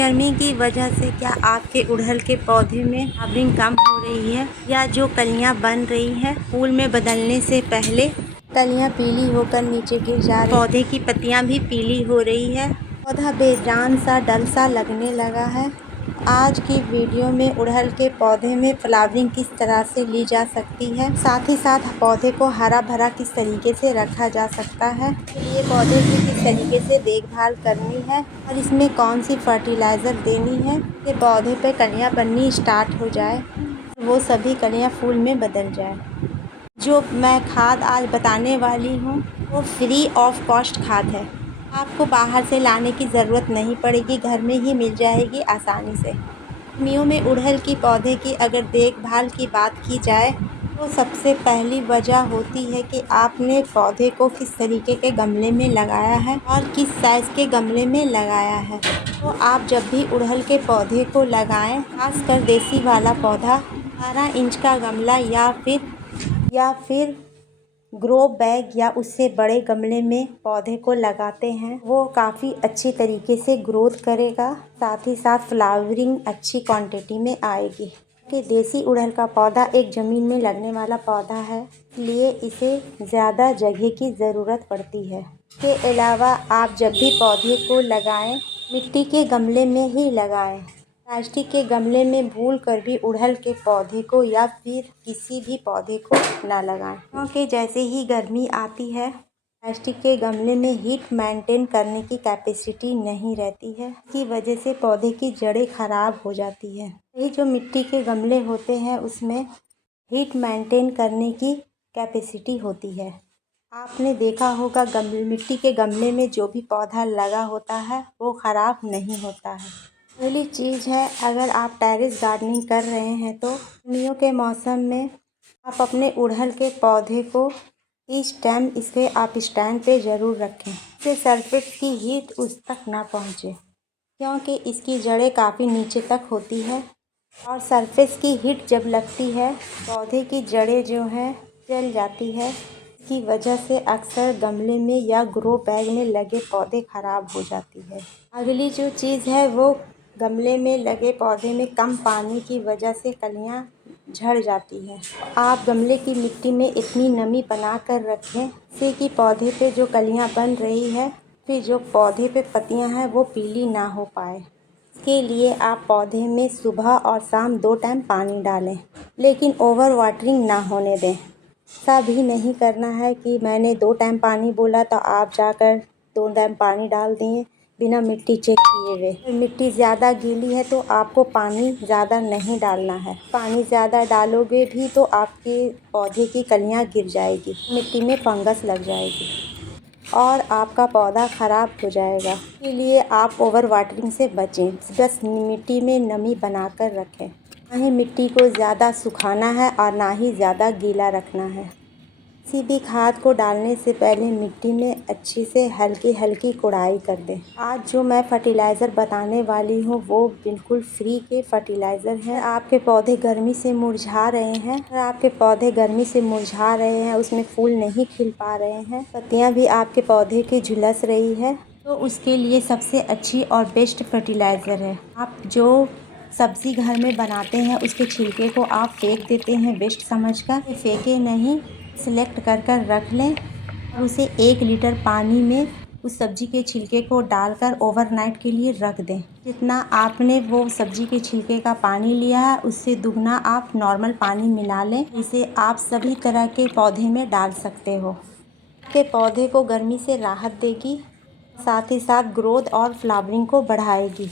गर्मी की वजह से क्या आपके गुड़हल के पौधे में फ्लावरिंग कम हो रही है, या जो कलियां बन रही हैं फूल में बदलने से पहले कलियां पीली होकर नीचे गिर जा रही, पौधे की पत्तियां भी पीली हो रही है, पौधा बेजान सा डल सा लगने लगा है। आज की वीडियो में गुड़हल के पौधे में फ्लावरिंग किस तरह से ली जा सकती है, साथ ही साथ पौधे को हरा भरा किस तरीके से रखा जा सकता है, ये पौधे की किस तरीके से देखभाल करनी है और इसमें कौन सी फर्टिलाइज़र देनी है कि पौधे पे कलियां बननी स्टार्ट हो जाए, वो सभी कलियां फूल में बदल जाए। जो मैं खाद आज बताने वाली हूँ वो फ्री ऑफ कॉस्ट खाद है। आपको बाहर से लाने की ज़रूरत नहीं पड़ेगी, घर में ही मिल जाएगी आसानी से। गर्मियों में गुड़हल की पौधे की अगर देखभाल की बात की जाए तो सबसे पहली वजह होती है कि आपने पौधे को किस तरीके के गमले में लगाया है और किस साइज़ के गमले में लगाया है। तो आप जब भी गुड़हल के पौधे को लगाएं, खासकर देसी वाला पौधा 12 इंच का गमला या फिर ग्रो बैग या उससे बड़े गमले में पौधे को लगाते हैं, वो काफ़ी अच्छी तरीके से ग्रोथ करेगा, साथ ही साथ फ्लावरिंग अच्छी क्वांटिटी में आएगी। कि देसी गुड़हल का पौधा एक ज़मीन में लगने वाला पौधा है, इसलिए इसे ज़्यादा जगह की ज़रूरत पड़ती है। इसके अलावा आप जब भी पौधे को लगाएं, मिट्टी के गमले में ही लगाएं। प्लास्टिक के गमले में भूल कर भी गुड़हल के पौधे को या फिर किसी भी पौधे को ना लगाएं, क्योंकि जैसे ही गर्मी आती है प्लास्टिक के गमले में हीट मेंटेन करने की कैपेसिटी नहीं रहती है, इसकी वजह से पौधे की जड़ें ख़राब हो जाती है। यही जो मिट्टी के गमले होते हैं उसमें हीट मेंटेन करने की कैपेसिटी होती है। आपने देखा होगा मिट्टी के गमले में जो भी पौधा लगा होता है वो ख़राब नहीं होता है। पहली चीज़ है, अगर आप टेरेस गार्डनिंग कर रहे हैं तो गर्मियों के मौसम में आप अपने गुड़हल के पौधे को इसके आप स्टैंड पे ज़रूर रखें, इससे सरफेस की हीट उस तक ना पहुँचे, क्योंकि इसकी जड़ें काफ़ी नीचे तक होती है और सरफेस की हीट जब लगती है पौधे की जड़ें जो हैं जल जाती है। इसकी वजह से अक्सर गमले में या ग्रो बैग में लगे पौधे ख़राब हो जाती है। अगली जो चीज़ है वो गमले में लगे पौधे में कम पानी की वजह से कलियां झड़ जाती हैं। आप गमले की मिट्टी में इतनी नमी बना कर रखें जिससे कि पौधे पे जो कलियां बन रही है फिर जो पौधे पे पत्तियां हैं वो पीली ना हो पाए। इसके लिए आप पौधे में सुबह और शाम 2 टाइम पानी डालें, लेकिन ओवर वाटरिंग ना होने दें। ऐसा भी नहीं करना है कि मैंने 2 टाइम पानी बोला तो आप जाकर 2 टाइम पानी डाल दिए बिना मिट्टी चेक किए हुए। मिट्टी ज़्यादा गीली है तो आपको पानी ज़्यादा नहीं डालना है। पानी ज़्यादा डालोगे भी तो आपके पौधे की कलियां गिर जाएगी, मिट्टी में फंगस लग जाएगी और आपका पौधा ख़राब हो जाएगा। इसलिए आप ओवर वाटरिंग से बचें, बस मिट्टी में नमी बनाकर रखें। ना ही मिट्टी को ज़्यादा सुखाना है और ना ही ज़्यादा गीला रखना है। किसी भी खाद को डालने से पहले मिट्टी में अच्छी से हल्की हल्की कुड़ाई कर दें। आज जो मैं फर्टिलाइज़र बताने वाली हूँ वो बिल्कुल फ्री के फर्टिलाइज़र हैं। आपके पौधे गर्मी से मुरझा रहे हैं, अगर आपके पौधे गर्मी से मुरझा रहे हैं, उसमें फूल नहीं खिल पा रहे हैं, पत्तियाँ भी आपके पौधे की झुलस रही है, तो उसके लिए सबसे अच्छी और बेस्ट फर्टिलाइज़र है। आप जो सब्ज़ी घर में बनाते हैं उसके छिलके को आप फेंक देते हैं वेस्ट समझकर, फेंके नहीं, सिलेक्ट कर कर रख लें और उसे 1 लीटर पानी में उस सब्ज़ी के छिलके को डालकर ओवरनाइट के लिए रख दें। जितना आपने वो सब्ज़ी के छिलके का पानी लिया है उससे दुगना आप नॉर्मल पानी मिला लें। इसे आप सभी तरह के पौधे में डाल सकते हो। आपके पौधे को गर्मी से राहत देगी, साथ ही साथ ग्रोथ और फ्लावरिंग को बढ़ाएगी।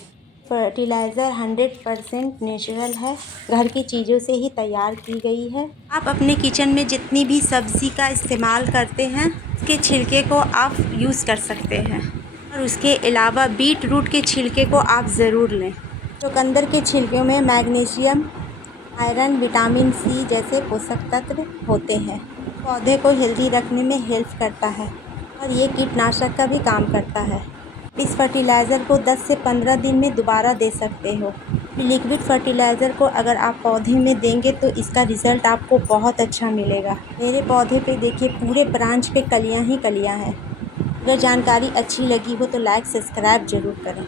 फर्टिलाइज़र 100% नेचुरल है, घर की चीज़ों से ही तैयार की गई है। आप अपने किचन में जितनी भी सब्ज़ी का इस्तेमाल करते हैं उसके छिलके को आप यूज़ कर सकते हैं और उसके अलावा बीट रूट के छिलके को आप ज़रूर लें। चुकंदर के छिलके में मैग्नीशियम, आयरन, विटामिन सी जैसे पोषक तत्व होते हैं, पौधे को हेल्दी रखने में हेल्प करता है और ये कीटनाशक का भी काम करता है। इस फर्टिलाइज़र को 10 से 15 दिन में दोबारा दे सकते हो। लिक्विड फर्टिलाइज़र को अगर आप पौधे में देंगे तो इसका रिज़ल्ट आपको बहुत अच्छा मिलेगा। मेरे पौधे पे देखिए पूरे ब्रांच पे कलियां ही कलियां हैं। अगर जानकारी अच्छी लगी हो तो लाइक सब्सक्राइब ज़रूर करें।